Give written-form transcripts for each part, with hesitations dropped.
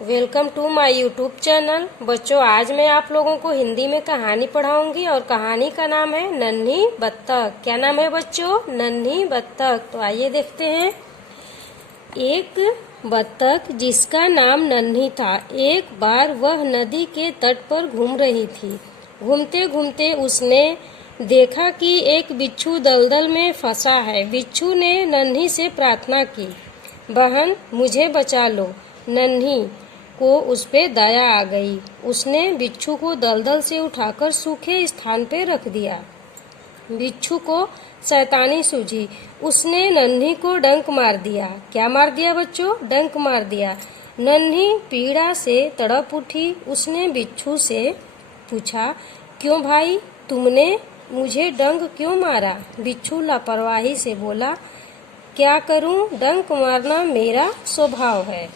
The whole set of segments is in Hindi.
Welcome to my YouTube channel. बच्चों, आज मैं आप लोगों को हिंदी में कहानी पढ़ाऊंगी और कहानी का नाम है नन्ही बत्तख। क्या नाम है बच्चों? नन्ही बत्तख। तो आइए देखते हैं। एक बत्तख जिसका नाम नन्ही था, एक बार वह नदी के तट पर घूम रही थी। घूमते घूमते उसने देखा कि एक बिच्छू दलदल में फंसा है। बिच्छू ने नन्ही से प्रार्थना की, बहन मुझे बचा लो। नन्ही को उस पे दया आ गई। उसने बिच्छू को दलदल से उठाकर सूखे स्थान पे रख दिया। बिच्छू को शैतानी सूझी। उसने नन्ही को डंक मार दिया। क्या मार दिया बच्चों? डंक मार दिया। नन्ही पीड़ा से तड़प उठी। उसने बिच्छू से पूछा, क्यों भाई, तुमने मुझे डंक क्यों मारा? बिच्छू लापरवाही से बोला, क्या करूं, डंक मारना मेरा स्वभाव है।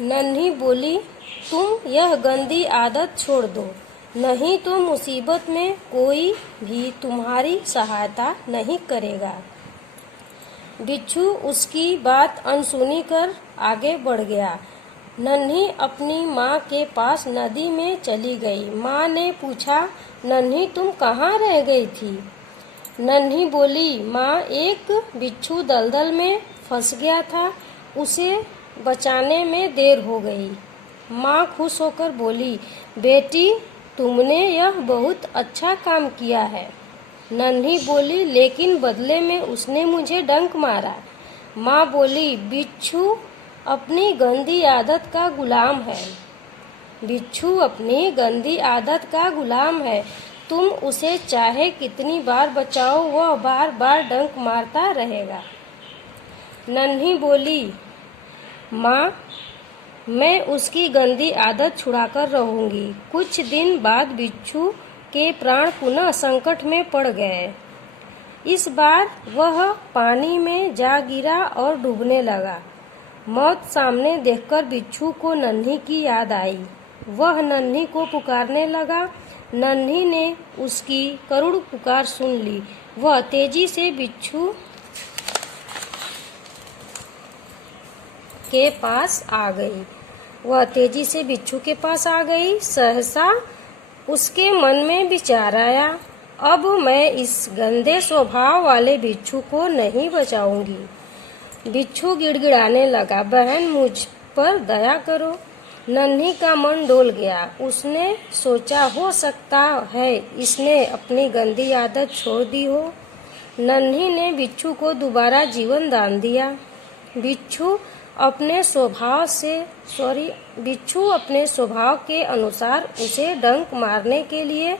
नन्ही बोली, तुम यह गंदी आदत छोड़ दो, नहीं तो मुसीबत में कोई भी तुम्हारी सहायता नहीं करेगा। बिच्छू उसकी बात अनसुनी कर आगे बढ़ गया। नन्ही अपनी माँ के पास नदी में चली गई। माँ ने पूछा, नन्ही तुम कहाँ रह गई थी? नन्ही बोली, माँ एक बिच्छू दलदल में फंस गया था, उसे बचाने में देर हो गई। माँ खुश होकर बोली, बेटी तुमने यह बहुत अच्छा काम किया है। नन्ही बोली, लेकिन बदले में उसने मुझे डंक मारा। माँ बोली, बिच्छू अपनी गंदी आदत का गुलाम है। बिच्छू अपनी गंदी आदत का गुलाम है। तुम उसे चाहे कितनी बार बचाओ, वह बार बार डंक मारता रहेगा। नन्ही बोली, माँ मैं उसकी गंदी आदत छुड़ाकर रहूंगी। कुछ दिन बाद बिच्छू के प्राण पुनः संकट में पड़ गए। इस बार वह पानी में जा गिरा और डूबने लगा। मौत सामने देखकर बिच्छू को नन्ही की याद आई। वह नन्ही को पुकारने लगा। नन्ही ने उसकी करुण पुकार सुन ली। वह तेजी से बिच्छू के पास आ गई। सहसा उसके मन में विचार आया, अब मैं इस गंदे स्वभाव वाले बिच्छू को नहीं बचाऊंगी। बिच्छू गिड़गिड़ाने लगा, बहन मुझ पर दया करो। नन्ही का मन डोल गया। उसने सोचा, हो सकता है इसने अपनी गंदी आदत छोड़ दी हो। नन्ही ने बिच्छू को दोबारा जीवन दान दिया। बिच्छू अपने स्वभाव के अनुसार उसे डंक मारने के लिए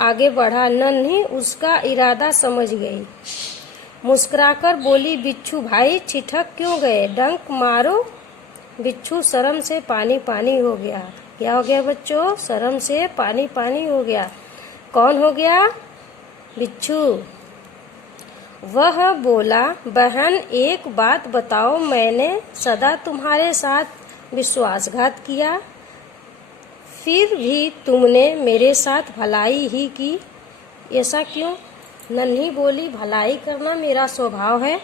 आगे बढ़ा। नन्ही उसका इरादा समझ गई। मुस्कुराकर बोली, बिच्छू भाई ठिठक क्यों गए, डंक मारो। बिच्छू शर्म से पानी पानी हो गया। क्या हो गया बच्चों? शर्म से पानी पानी हो गया। कौन हो गया? बिच्छू। वह बोला, बहन एक बात बताओ, मैंने सदा तुम्हारे साथ विश्वासघात किया, फिर भी तुमने मेरे साथ भलाई ही की, ऐसा क्यों? नन्ही बोली, भलाई करना मेरा स्वभाव है।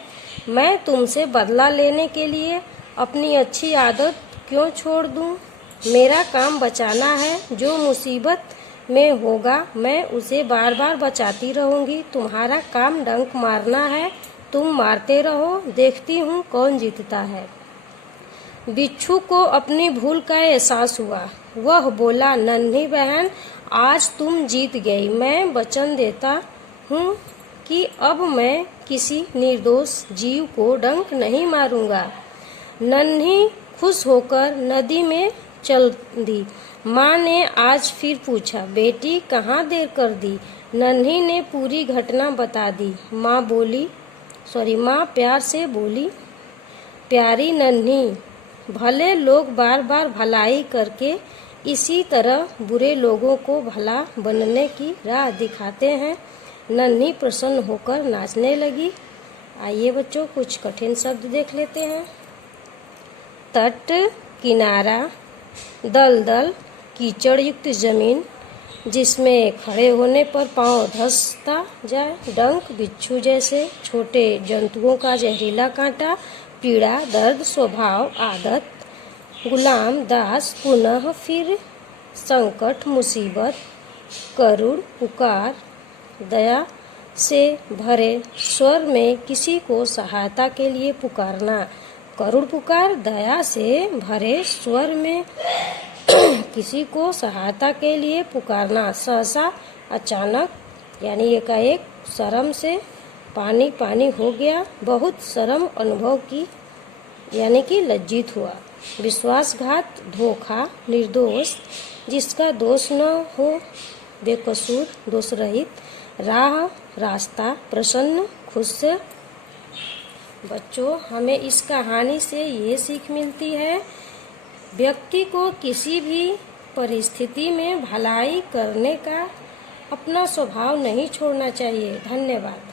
मैं तुमसे बदला लेने के लिए अपनी अच्छी आदत क्यों छोड़ दूं? मेरा काम बचाना है। जो मुसीबत में होगा मैं उसे बार बार बचाती रहूंगी। तुम्हारा काम डंक मारना है, तुम मारते रहो, देखती हूँ कौन जीतता है। बिच्छू को अपनी भूल का एहसास हुआ। वह बोला, नन्ही बहन आज तुम जीत गई। मैं वचन देता हूँ कि अब मैं किसी निर्दोष जीव को डंक नहीं मारूंगा। नन्ही खुश होकर नदी में चल दी। माँ ने आज फिर पूछा, बेटी कहाँ देर कर दी? नन्ही ने पूरी घटना बता दी। माँ प्यार से बोली, प्यारी नन्ही, भले लोग बार बार भलाई करके इसी तरह बुरे लोगों को भला बनने की राह दिखाते हैं। नन्ही प्रसन्न होकर नाचने लगी। आइए बच्चों कुछ कठिन शब्द देख लेते हैं। तट, किनारा, दलदल, कीचड़ युक्त जमीन जिसमें खड़े होने पर पांव धंसता जाए। डंक, बिच्छू जैसे छोटे जंतुओं का जहरीला कांटा। पीड़ा, दर्द, स्वभाव, आदत। गुलाम दास पुनः फिर संकट मुसीबत करुण पुकार दया से भरे स्वर में किसी को सहायता के लिए पुकारना। करुण पुकार दया से भरे स्वर में किसी को सहायता के लिए पुकारना। सहसा अचानक यानी एकाएक शर्म से पानी पानी हो गया, बहुत शर्म अनुभव की यानी कि लज्जित हुआ। विश्वासघात धोखा निर्दोष जिसका दोष न हो, बेकसूर दोष रहित राह रास्ता प्रसन्न खुश। बच्चों, हमें इस कहानी से ये सीख मिलती है, व्यक्ति को किसी भी परिस्थिति में भलाई करने का अपना स्वभाव नहीं छोड़ना चाहिए। धन्यवाद।